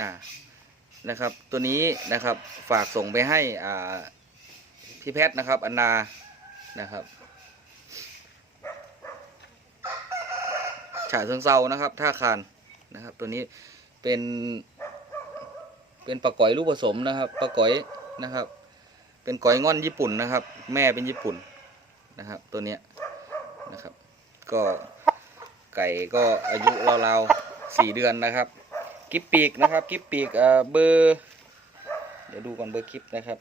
อ่านะครับ ตัวนี้นะครับฝากส่งไปให้อ่าพี่แพทย์นะครับอันนานะครับฉาเชิงเซานะครับ ท่าคานนะครับ ตัวนี้เป็นเป็นปลาก๋อยลูกผสมนะครับปลาก๋อยนะครับ เป็นก๋อยง่อนญี่ปุ่นนะครับ แม่เป็นญี่ปุ่นนะครับ ตัวเนี้ยนะครับ ก็ไก่ก็อายุราวๆสี่เดือนนะครับ กิบปีกนะครับกิบปีกเบอร์เดี๋ยวดูก่อนเบอร์คลิปนะครับ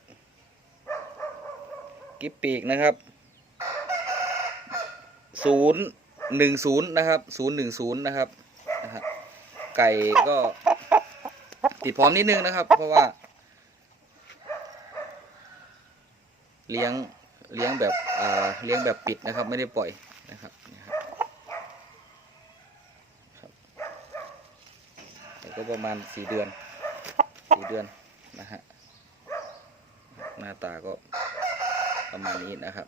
กิบปีกนะครับศูนย์หนึ่งศูนย์นะครับศูนย์หนึ่งศูนย์นะครับนะครับ ไก่ก็ติดพร้อมนิดนึงนะครับ เพราะว่า เลี้ยงเลี้ยงแบบเลี้ยงแบบปิดนะครับ ไม่ได้ปล่อยนะครับแต่ ก็ประมาณสี่เดือนสี่เดือนนะฮะหน้าตาก็ประมาณนี้นะครับ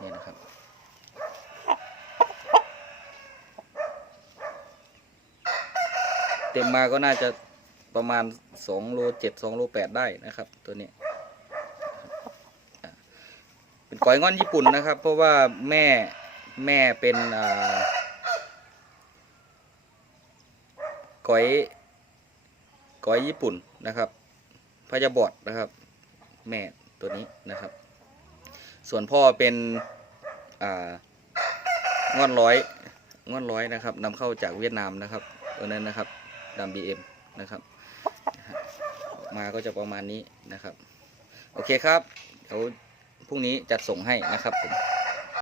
นี่นะครับ เต็มมาก็น่าจะประมาณสองโลเจ็ดสองโลแปดได้นะครับ ตัวนี้ เป็นก๋อยงอนญี่ปุ่นนะครับ เพราะว่าแม่แม่เป็นก๋อยก๋อยญี่ปุ่นนะครับพญาบอดนะครับ แม่ตัวนี้นะครับ ส่วนพ่อเป็นงอนร้อยงอนร้อยนะครับนำเข้าจากเวียดนามนะครับตัวนั้นนะครับดำบีเอ็มนะครับมาก็จะประมาณนี้นะครับ โอเคครับเดี๋ยว พรุ่งนี้จัดส่งให้นะครับผม